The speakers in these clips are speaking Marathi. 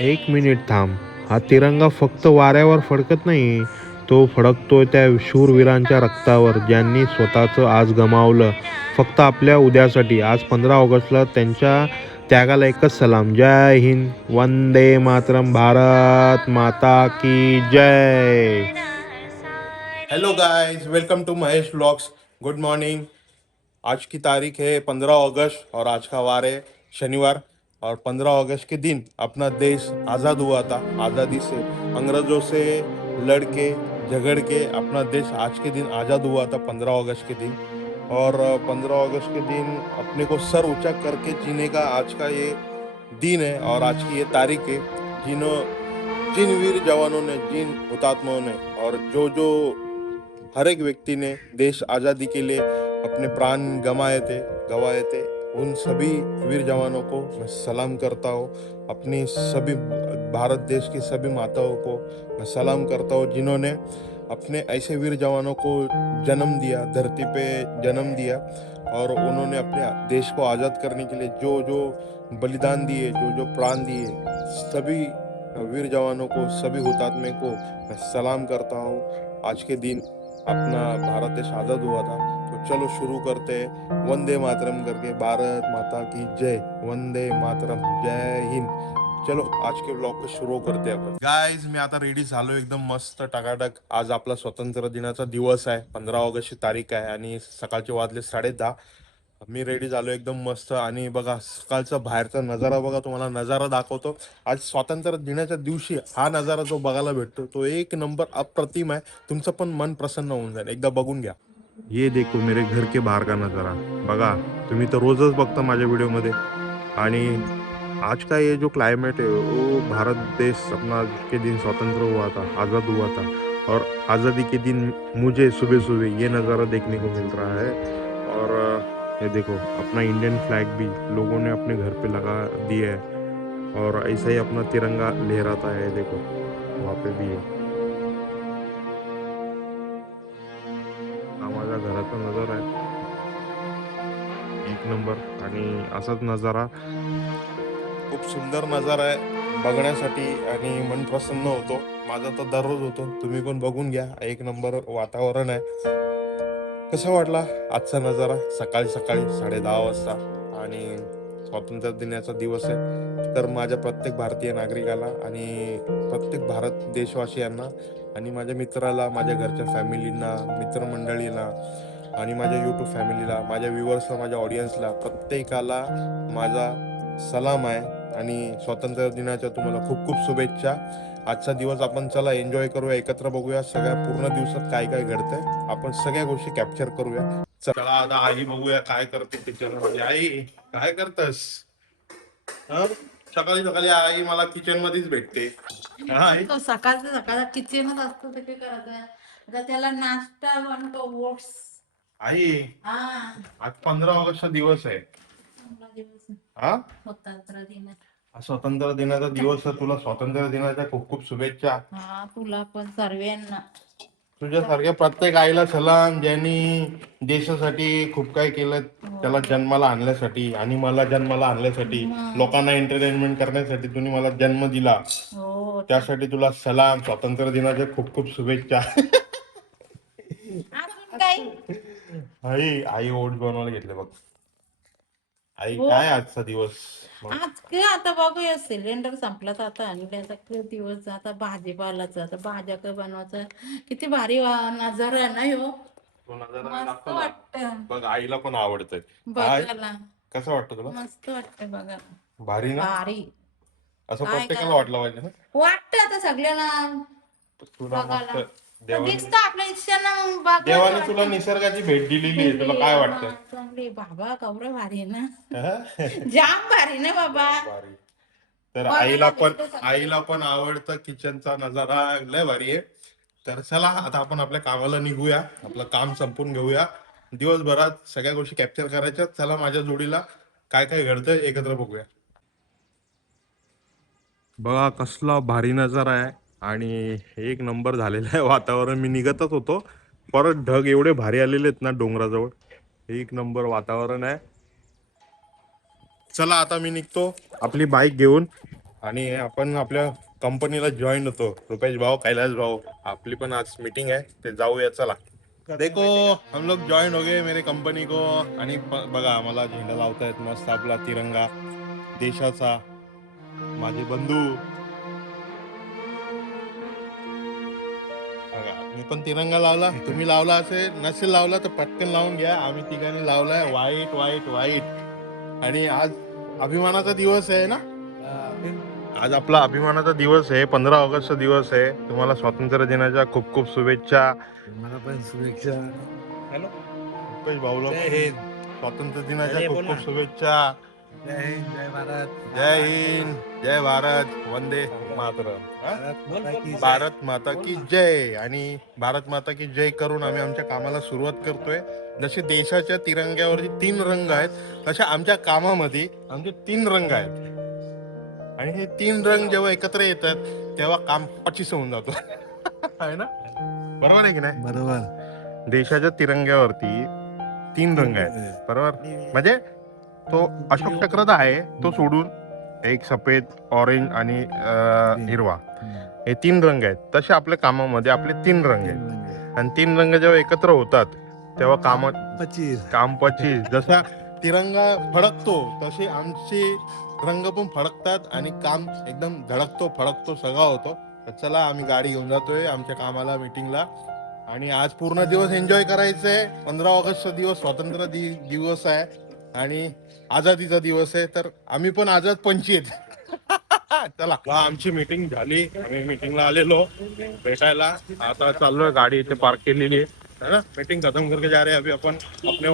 एक मिनिट थांब. हा तिरंगा फक्त वाऱ्यावर फडकत नाही, तो फडकतोय त्या शूरवीरांच्या रक्तावर, ज्यांनी स्वतःचं आज गमावलं फक्त आपल्या उद्यासाठी. आज 15 ऑगस्टला त्यांच्या त्यागाला एकच सलाम. जय हिंद, वंदे मातरम, भारत माता की जय. Hello guys, welcome to Mahesh vlogs. Good morning. आज की तारीख है 15 अगस्त और आज का वार है शनिवार। और 15 अगस्त के दिन अपना देश आज़ाद हुआ था। आज़ादी से अंग्रेज़ों से लड़ के झगड़ के अपना देश आज के दिन आज़ाद हुआ था 15 अगस्त के दिन। और 15 अगस्त के दिन अपने को सर ऊंचा करके जीने का आज का ये दिन है और आज की ये तारीख है। जिन वीर जवानों ने, जिन हुतात्माओं ने और जो हर एक व्यक्ति ने देश आज़ादी के लिए अपने प्राण गवाए थे, उन सभी वीर जवानों को मैं सलाम करता हूँ। अपनी सभी भारत देश की सभी माताओं को मैं सलाम करता हूँ, जिन्होंने अपने ऐसे वीर जवानों को जन्म दिया, धरती पे जन्म दिया और उन्होंने अपने देश को आज़ाद करने के लिए जो जो बलिदान दिए, जो जो प्राण दिए, सभी वीर जवानों को, सभी हुतात्मे को मैं सलाम करता हूँ। आज के दिन अपना भारत देश आज़ाद हुआ था, तो चलो शुरू करते हैं वंदे मातरम करके। भारत माता की जय, वंदे मातरम, जय हिंद। चलो आज के ब्लॉग को सुरू करते आपण। गाइस, मी आता रेडी झालो एकदम मस्त टकाटक। आज आपला स्वातंत्र्य दिनाचा दिवस आहे, 15 ऑगस्टची तारीख आहे आणि सकाळचे वाजले 10:30। मी रेडी झालो एकदम मस्त आणि बघा सकाळचा बाहेरचा नजारा बघा, तुम्हाला नजारा दाखवतो। आज स्वातंत्र्य दिनाच्या दिवशी हा नजारा जो बघायला भेटतो तो एक नंबर अप्रतिम आहे। तुमचं पण मन प्रसन्न होऊन जाईल, एकदा बघून घ्या। ये देखो मेरे घर के बाहर का नजारा बघा। तुम्ही तर रोजच बघता माझ्या व्हिडिओमध्ये। आणि आज का ये जो क्लाइमेट है वो भारत देश अपना के दिन स्वतंत्र हुआ था, आज़ाद हुआ था। और आज़ादी के दिन मुझे सुबह सुबह ये नज़ारा देखने को मिल रहा है। और ये देखो अपना इंडियन फ्लैग भी लोगों ने अपने घर पे लगा दिया है और ऐसा ही अपना तिरंगा लहराता है। देखो वहाँ पे भी है। हा माझ्या घराचा नजारा आहे, एक नंबर। आणि असाच नजारा, खूप सुंदर नजारा आहे बघण्यासाठी आणि मन प्रसन्न होतो। माझा तर दररोज होतो, तुम्ही पण बघून घ्या, एक नंबर वातावरण आहे। कसा वाटला आजचा नजारा सकाळी सकाळी 10:30 वाजता? आणि स्वातंत्र्य दिनाचा दिवस आहे, तर माझ्या प्रत्येक भारतीय नागरिकाला आणि प्रत्येक भारत देशवासियांना आणि माझ्या मित्राला, माझ्या घरच्या फॅमिलींना, मित्रमंडळीला आणि माझ्या यूट्यूब फॅमिलीला, माझ्या व्ह्युअर्सला, माझ्या ऑडियन्सला, प्रत्येकाला माझा सलाम आहे आणि स्वातंत्र्य दिनाच्या तुम्हाला खूप खूप शुभेच्छा। आजचा दिवस आपण चला एन्जॉय करूया, एकत्र बघूया सगळ्या पूर्ण दिवसात काय काय घडतंय, आपण सगळ्या गोष्टी कॅप्चर करूया। चला आता आई बघूया काय करते किचन मध्ये। आई काय करतस? सकाळी सकाळी आई मला किचन मध्येच भेटते। हा आई, तो सकाळचा सकाळ किचनच असतो ते काय करायचं आता त्याला नाश्ता बनतो ओट्स. आई हा आज 15 ऑगस्टचा दिवस आहे। चांगला दिवस हा स्वतंत्र दिन. स्वातंत्र्य दिनाचा दिवस आहे, तुला स्वातंत्र्य दिनाच्या खूप खूप शुभेच्छा। हा तुला पण सर्वांना। तुझ्यासारख्या प्रत्येक आईला सलाम, ज्यांनी देशासाठी खूप काही केलं, त्याला जन्माला आणण्यासाठी आणि मला जन्माला आणण्यासाठी, लोकांना एंटरटेनमेंट करण्यासाठी तुम्ही मला जन्म दिला, हो त्यासाठी तुला सलाम। स्वातंत्र्य दिनाच्या खूप खूप शुभेच्छा। अजून काही आई आई ओट्स बनवायला घेतले बघ। आई हो काय आजचा दिवस मग? आज काय आता बघूया, सिलेंडर संपला तर आता आणल्याचा किती दिवस आता भाजीपालाचा आता भाज्या काय बनवायचं. किती भारी नजारा आहे ना ह्यो, तो नजारा मस्त दाखवला वाटत बघ, आईला पण आवडतंय काय? बघायला. कसं वाटतं तुला? मस्त वाटत बघायला, भारी ना? भारी. असं काय प्रत्येकाला काय वाटलं पाहिजे ना? वाटत आता सगळ्यांना तुला मस्त बघायला. देवाने दिसत आपल्या इच्छांना देवाने तुला बघायला निसर्गाची भेट दिलेली आहे, तुला काय वाटतं? चांगली बाबा कवरे भारी आहे ना, हा? जाम भारी ना बाबा. भारी. तर बघायला आईला पण भेटतं सगळं. आईला पण आवडतं किचनचा नजारा, लय भारी आहे। तर चला आता आपण आपल्या कामाला निघूया, आपलं काम संपून घेऊया। दिवसभरात सगळ्या गोष्टी कॅप्चर करायच्या। चला माझ्या जोडीला काय काय घडतंय एकत्र बघूया। बघा कसला भारी नजारा आहे आणि एक नंबर झालेलं आहे वातावरण। मी निघतच होतो, परत ढग एवढे भारी आलेले आहेत ना डोंगराजवळ, एक नंबर वातावरण आहे। चला आता मी निघतो आपली बाईक घेऊन आणि आपण आपल्या कंपनीला जॉईन होतो. रुपेश भाऊ, कैलाश भाऊ, आपली पण आज मीटिंग आहे, ते जाऊया चला. देखो हम लोग ज्वाइन हो गए मेरे कंपनी को. आणि बघा मला झेंडा लावतायत मस्त आपला तिरंगा देशाचा. माझे बंधू बघा, मी पण तिरंगा लावला, तुम्ही लावला असेल, नसेल लावला तर पटकन लावून घ्या. आम्ही तिघांनी लावलाय व्हाईट व्हाईट व्हाईट. आणि आज अभिमानाचा दिवस आहे ना. आज आपला अभिमानाचा दिवस आहे, 15 ऑगस्टचा दिवस आहे. तुम्हाला स्वातंत्र्य दिनाच्या खूप खूप शुभेच्छा. मला पण शुभेच्छा. हॅलो रुपेश भाऊला जय पण हिंद. स्वातंत्र्य दिनाच्या अरे, खूप बोल खूप ना. शुभेच्छा. जय हिंद, जय भारत. जय हिंद, जय भारत, वंदे मातरम. हा? भारत माता की जय. भारत माता की जय. आणि भारत माता की जय करून आम्ही आमच्या कामाला सुरुवात करतोय. जसे देशाच्या तिरंग्यावरती 3 रंग आहेत, तशा आमच्या कामामध्ये आमचे 3 रंग आहेत. आणि हे 3 रंग जेव्हा एकत्र येतात तेव्हा काम पचीस होऊन जातो. आहे ना, बरोबर आहे की नाही. बरोबर. देशाच्या तिरंग्यावरती 3 रंग आहेत, बरोबर. म्हणजे तो अशोक चक्रच आहे, तो सोडून एक सफेद, ऑरेंज आणि हिरवा, हे 3 रंग आहेत. तसे आपल्या कामामध्ये आपले 3 रंग आहेत. आणि 3 रंग जेव्हा एकत्र होतात तेव्हा काम पचीस. जसा तिरंगा फडकतो तसे आमचे रंग पण फडकतात आणि काम एकदम धडकतो फडकतो सगळा होतो. तर चला, आम्ही गाडी घेऊन जातोय आमच्या कामाला, मीटिंगला. आणि आज पूर्ण दिवस एन्जॉय करायचंय. 15 ऑगस्टचा दिवस स्वातंत्र्य दिवस आहे आणि आझादीचा दिवस आहे, तर आम्ही पण आझाद पंछी आहेत. चला, आमची मीटिंग झाली, आम्ही मीटिंगला आलेलो भेटायला. आता चाललोय, गाडी इथे पार्क केलेली आहे ना. मीटिंग खत्म करके जा रहे हैं अभी अपन अपने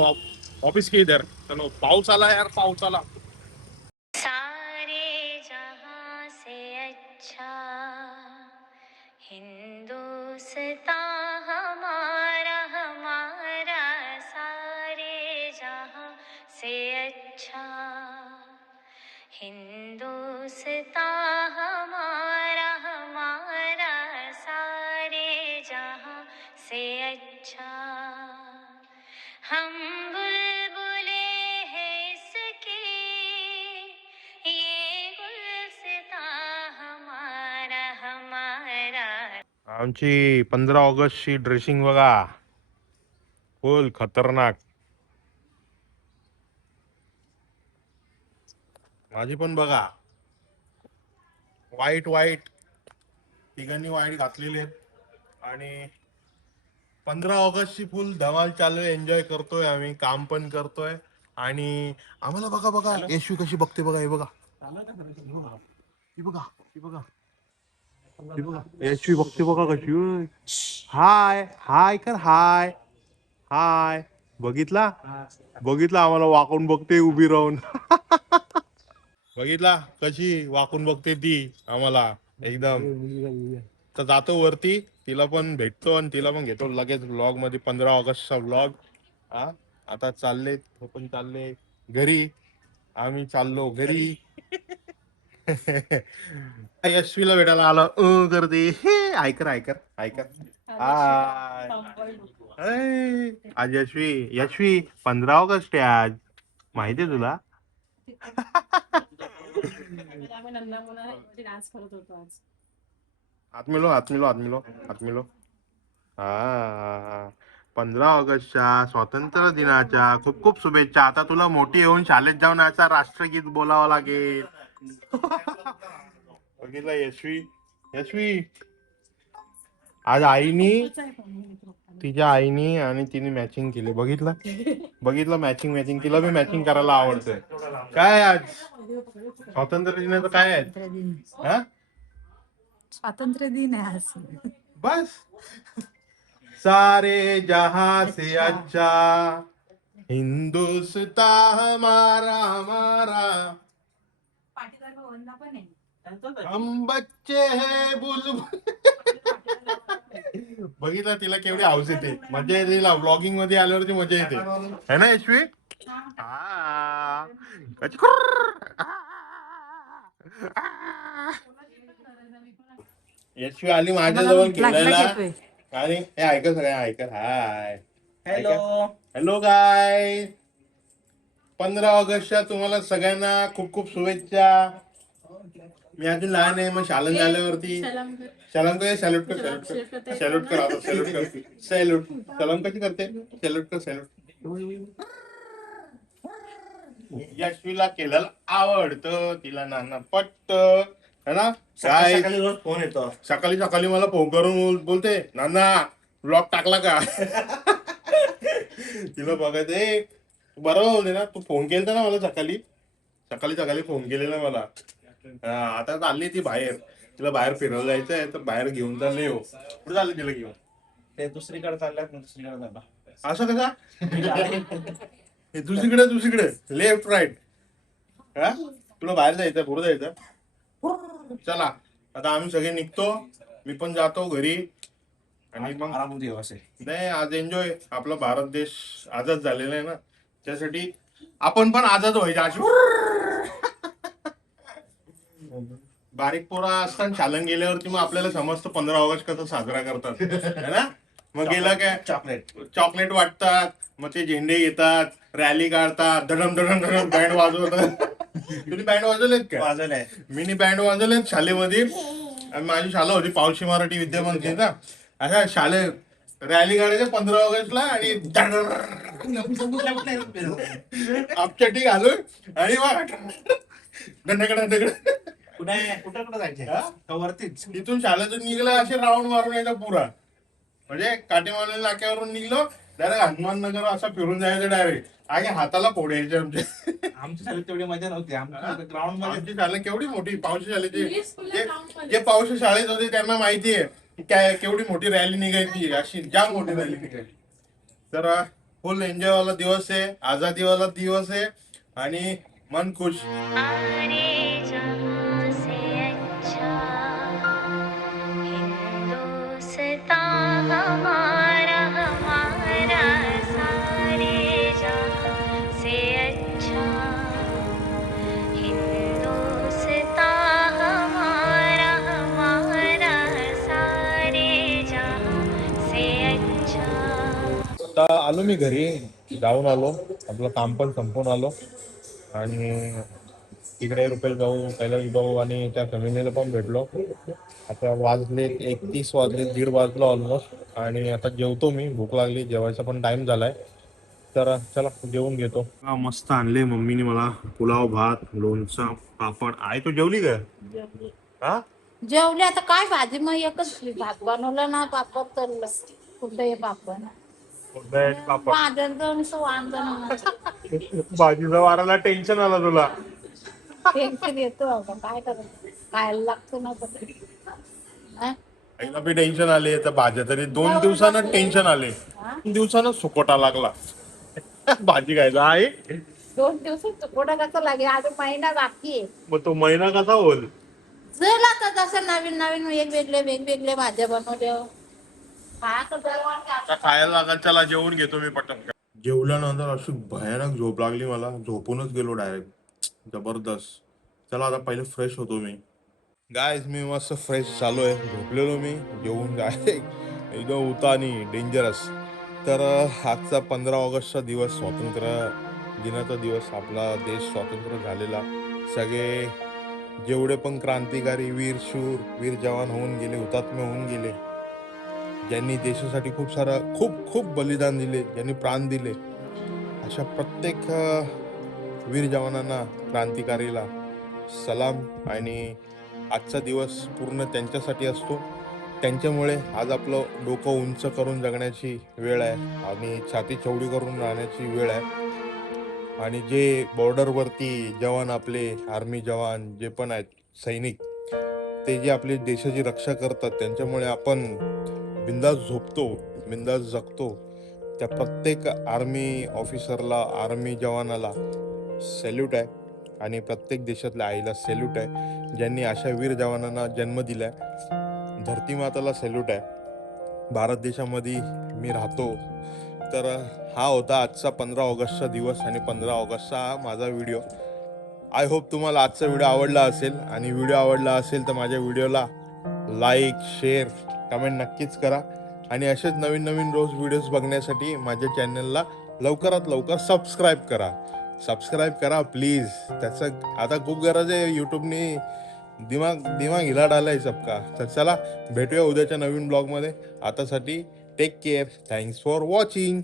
ऑफिस के इधर. चलो, पाऊस आला यार, पाऊस आला. सारे जहां से अच्छा हिंदुस्तान हमारा हमारा, सारे जहां से अच्छा हिंदुस्तान हमारा हमारा, सारे जहां से अच्छा. हम बुलबुले हैं इसके, ये गुलसितां हमारा हमारा. आमची 15 ऑगस्टची ड्रेसिंग बघा, फुल खतरनाक. माझी पण बघा, व्हाईट व्हाईट, तिघांनी व्हाईट घातलेले आहेत. आणि 15 ऑगस्टची फुल धमाल चालू आहे, एन्जॉय करतोय आम्ही, काम पण करतोय. आणि आम्हाला बघा बघा यशवी कशी बघते बघा, हे बघा, ही बघा, ही बघा, ही बघा, यशवी बघते बघा कशी. हाय हाय कर, हाय हाय. बघितला बघितला, आम्हाला वाकून बघते उभी राहून. बघितला कशी वाकून बघते ती आम्हाला एकदम. तर जातो वरती, तिला पण भेटतो आणि तिला पण घेतो लगेच व्लॉग मध्ये, 15 ऑगस्टचा व्लॉग. हा, आता चालले, तो पण चालले घरी, आम्ही चाललो घरी. यशवीला भेटायला आलो गर्दी. हे ऐकर ऐकर ऐकर. हाय. आज यशवी, यशवी 15 ऑगस्ट आहे आज, माहितीये तुला. हात मिलो हात मिलो हात मिलो हात मिलो. हा, 15 ऑगस्टच्या स्वातंत्र्य दिनाच्या खूप खूप शुभेच्छा. आता तुला मोठी येऊन शाळेत जाऊन याचा राष्ट्रगीत बोलावं लागेल. बघितलं यशवी, यशवी आज आईनी, तिच्या आईनी आणि तिने मॅचिंग केली. बघितलं बघितलं, मॅचिंग मॅचिंग. तिला बी मॅचिंग करायला आवडतंय. काय आज स्वातंत्र्य दिनाचं काय आहे. हा, स्वातंत्र्य दिन आहे आज. बस. सारे जहां से अच्छा हिंदुस्तान हमारा हमारा, हम बच्चे हैं बुलबुल. बघितलं तिला केवढी हाऊस येते, मजा येते तिला. ब्लॉगिंग मध्ये आल्यावरती मजा येते, है ना यशवी. हा, यशवी आली माझ्याजवळ खेळायला. आणि हे ऐकत सगळ्या ऐकत. हाय, हॅलो हॅलो गाय. 15 ऑगस्टच्या तुम्हाला सगळ्यांना खूप खूप शुभेच्छा. मी अजून लहान आहे, मग शालन झाल्यावरती सलाम कर. सलाम कर, सॅल्यूट कर, सॅल्यूट कर, सॅल्यूट कर, आता सॅल्यूट कर, सॅल्यूट. सलाम कशी करते? सॅल्यूट कर, सॅल्यूट. यशवीला केलेलं आवडतं, तिला नाना पट्ट है ना. काय सकाळी रोज फोन येतो. सकाळी सकाळी मला फोन करून बोलते, नाना ब्लॉग टाकला का? तिला बघायचं बरोबर बोलते ना, तू फोन केलता ना मला सकाळी सकाळी सकाळी फोन केलेला मला. आता चालली ती बाहेर, तिला बाहेर फिरायला जायचं आहे, तर बाहेर घेऊन चालले. हो कुठे चालले तिला घेऊन? ते दुसरीकडे चालल्यात ना, दुसरीकडे चालला. असं कसा? हे दुसरीकडे लेफ्ट राईट. हा तुला बाहेर जायचं, पुढे जायचं. चला आता आम्ही सगळे निघतो, मी पण जातो घरी. आणि मग आराम दिवस आहे. नाही, आज एन्जॉय. आपला भारत देश आझाद झालेला आहे ना, त्यासाठी आपण पण आझाद व्हायचं अशी. बारीक पोरा असताना शालन गेल्यावरती मग आपल्याला समजतं 15 ऑगस्ट कसं साजरा करतात है ना. मग गेला काय चॉकलेट वाटतात, मग ते झेंडे येतात, रॅली काढतात, धडम धडम धडम बँड वाजवतात. तुम्ही बँड वाजवलेत का? वाजवलंय. मीनी बँड वाजवलेत शाळेमध्ये. आणि माझी शाळा होती पावशी मराठी विद्यामंदिर केंद्र. अशा शाळे रॅली काढायचे 15 ऑगस्टला आणि आपचटी घालून आणि मग कुठं जायचे हा? का वरतीच? तिथून शाळेतून निघला असे राऊंड मारून यायचा पुरा. म्हणजे काटेमावले नाक्यावरून निघलो, डायरेक्ट हनुमान नगर असा फिरून जायचं डायरेक्ट. आणि हाताला फोडायचे आमचे. आमच्या शाळेत तेवढी मजा नव्हती. आमच्या ग्राउंड मध्ये आमची शाळा केवढी मोठी पावशी शाळेची. इंग्लिश स्कूलला जाऊन पण- जे पावशी शाळेत होते त्यांना माहिती आहे की काय केवढी मोठी रॅली निघायची, अशी जाम मोठी रॅली निघायची. तर फुल एन्जॉय वाला दिवस आहे, आझादी वाला दिवस आहे आणि मन खुश. सारे जहां से अच्छा हिंदुस्तान हमारा हमारा सारे जहां से अच्छा हिंदुस्तान हमारा हमारा सारे जहां से अच्छा. आता आलो मी घरी, जाऊन आलो, आपलं काम पण संपून आलो. आणि तिकडे रुपेल भाऊ, कैलास भाऊ आणि त्या फॅमिलीला पण भेटलो. आता वाजले 31 वाजले, 1:30 वाजलो ऑलमोस्ट. आणि आता जेवतो मी, भूक लागली, जेवायचा पण टाइम झालाय. तर चला जेवून घेतो. मस्त आणले मम्मीने मला पुलाव, भात, लोणचं, पापड. आई तू जेवली का? जेवली. हा जेवले. आता काय भाजी, मग एकच भात बनवलं ना, पापड तळलं. कुठे पापड पापड. भाज्यांचं नुसतं वांदण होणार. भाजीचा वाराला टेन्शन आला तुला? टेन्शन येतो बाबा, काय करायचं, खायला लागतं ना तर. हा? आईला बी टेन्शन आले, तर भाज्या तरी 2 दिवसानं टेन्शन आले. 2 दिवसानं सुकोटा लागला भाजी खायला. आई 2 दिवसात तुकोडा कसं लागेल, अजून महिना बाकी आहे. मग तो महिना कसा होईल? जर आता जसं नवीन नवीन वेगवेगळे भाज्या बनवल्या आता खायला लागत. चला जेवून घेतो मी पटकन. जेवल्यानंतर अशी भयानक झोप लागली मला, झोपूनच गेलो डायरेक्ट. जबरदस्त. चला आता पहिले फ्रेश होतो मी. गायज मी मस्त फ्रेश झालो आहे, झोपलेलो मी, जेवून डायरेक्ट एकदम उतानी डेंजरस. तर आजचा 15 ऑगस्टचा दिवस, स्वातंत्र्य दिनाचा दिवस, आपला देश स्वतंत्र झालेला. सगळे जेवढे पण क्रांतिकारी, वीर शूर, वीर जवान होऊन गेले, हुतात्मे होऊन गेले, ज्यांनी देशासाठी खूप बलिदान दिले, ज्यांनी प्राण दिले, अशा प्रत्येक वीर जवानांना, क्रांतिकारीला सलाम. आणि आजचा दिवस पूर्ण त्यांच्यासाठी असतो. त्यांच्यामुळे आज आपलं डोकं उंच करून जगण्याची वेळ आहे आणि छाती चौडी करून राहण्याची वेळ आहे. आणि जे बॉर्डरवरती जवान, आपले आर्मी जवान जे पण आहेत, सैनिक, ते जे आपली देशाची रक्षा करतात, त्यांच्यामुळे आपण बिंदास झोपतो, बिंदास जगतो. त्या प्रत्येक आर्मी ऑफिसरला, आर्मी जवानाला सॅल्यूट आहे. आणि प्रत्येक देशातल्या आईला सॅल्यूट आहे, ज्यांनी अशा वीर जवानांना जन्म दिलाय. धरती माताला सॅल्यूट आहे. भारत देशामध्ये मी राहतो. तर हा होता आजचा 15 ऑगस्टचा दिवस आणि 15 ऑगस्टचा हा माझा व्हिडिओ. आय होप तुम्हाला आजचा व्हिडिओ आवडला असेल. आणि व्हिडिओ आवडला असेल तर माझ्या व्हिडिओला लाईक, शेअर, कमेंट नक्कीच करा. आणि असेच नवीन रोज व्हिडिओज बघण्यासाठी माझ्या चॅनलला लवकरात लवकर सबस्क्राईब करा प्लीज. त्याचं आता खूप गरज आहे. यूट्यूबने दिमाग दिमाग हिला डालाय सबका. तर चला भेटूया उद्याच्या नवीन ब्लॉगमध्ये. आतासाठी take care. Thanks for watching.